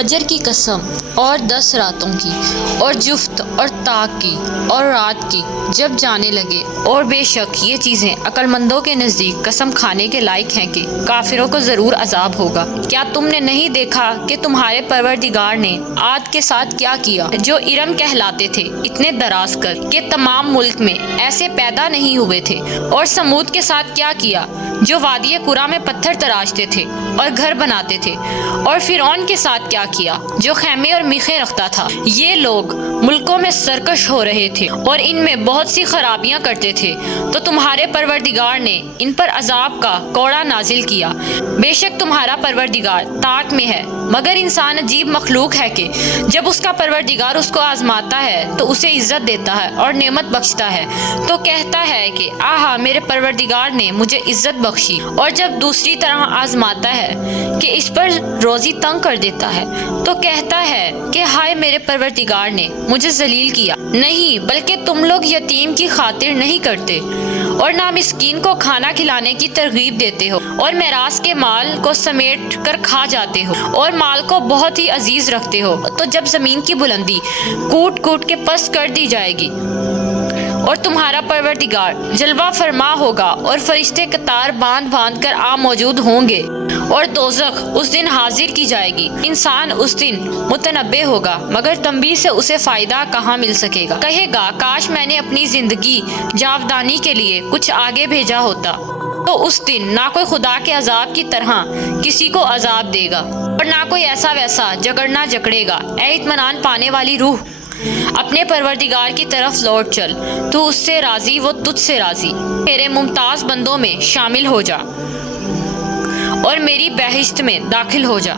فجر کی قسم اور 10 راتوں کی اور جفت اور طاق کی اور رات کی جب جانے لگے، اور بے شک یہ چیزیں عقل مندوں کے نزدیک قسم کھانے کے لائق ہیں کہ کافروں کو ضرور عذاب ہوگا۔ کیا تم نے نہیں دیکھا کہ تمہارے پروردگار نے عاد کے ساتھ کیا کیا جو ارم کہلاتے تھے اتنے دراز کر کہ تمام ملک میں ایسے پیدا نہیں ہوئے تھے، اور سمود کے ساتھ کیا کیا جو وادی قرا میں پتھر تراشتے تھے اور گھر بناتے تھے، اور فرعون کے ساتھ کیا کیا جو خیمے اور میخیں رکھتا تھا۔ یہ لوگ ملکوں میں سرکش ہو رہے تھے اور ان میں بہت سی خرابیاں کرتے تھے، تو تمہارے پروردگار نے ان پر عذاب کا کوڑا نازل کیا۔ بے شک تمہارا پروردگار طاق میں ہے، مگر انسان عجیب مخلوق ہے کہ جب اس کا پروردگار اس کو آزماتا ہے تو اسے عزت دیتا ہے اور نعمت بخشتا ہے، تو کہتا ہے کہ آہا میرے پروردگار نے مجھے عزت بخشی، اور جب دوسری طرح آزماتا ہے کہ اس پر روزی تنگ کر دیتا ہے تو کہتا ہے کہ ہائے میرے پروردگار نے مجھے ذلیل کیا۔ نہیں، بلکہ تم لوگ یتیم کی خاطر نہیں کرتے اور نہ مسکین کو کھانا کھلانے کی ترغیب دیتے ہو، اور میراث کے مال کو سمیٹ کر کھا جاتے ہو اور مال کو بہت ہی عزیز رکھتے ہو۔ تو جب زمین کی بلندی کوٹ کوٹ کے پست کر دی جائے گی اور تمہارا پروردگار جلوہ فرما ہوگا اور فرشتے قطار باندھ باندھ کر موجود ہوں گے، اور دوزخ اس دن حاضر کی جائے گی، انسان اس دن متنبہ ہوگا مگر تنبیہ سے اسے فائدہ کہاں مل سکے گا۔ کہے گا کاش میں نے اپنی زندگی جاودانی کے لیے کچھ آگے بھیجا ہوتا، تو اس دن نہ کوئی خدا کے عذاب کی طرح کسی کو عذاب دے گا اور نہ کوئی ایسا ویسا جگڑنا جکڑے گا۔ اے اطمینان پانے والی روح، اپنے پروردگار کی طرف لوٹ چل، تو اس سے راضی وہ تجھ سے راضی، میرے ممتاز بندوں میں شامل ہو جا اور میری بہشت میں داخل ہو جا۔